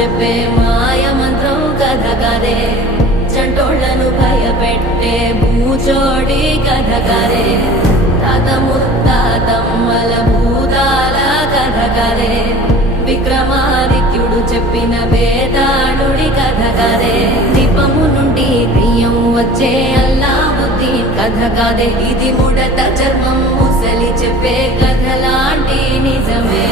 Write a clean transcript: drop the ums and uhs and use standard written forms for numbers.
చెప్పే మాయ మంత్రం కథ కదే చంటోళ్లను భయపెట్టే భూచోడి కథ కదే తాత ముత్తాతమ్మల భూతాల కథ కదే విక్రమాదిత్యుడు చెప్పిన వేదాళుడి కథ కదే దీపము నుండి బియ్యం వచ్చే అల్లావుద్దీన్ కథ కదే ఇది ముడత చర్మం ముసలి చెప్పే కథ లాంటి నిజమే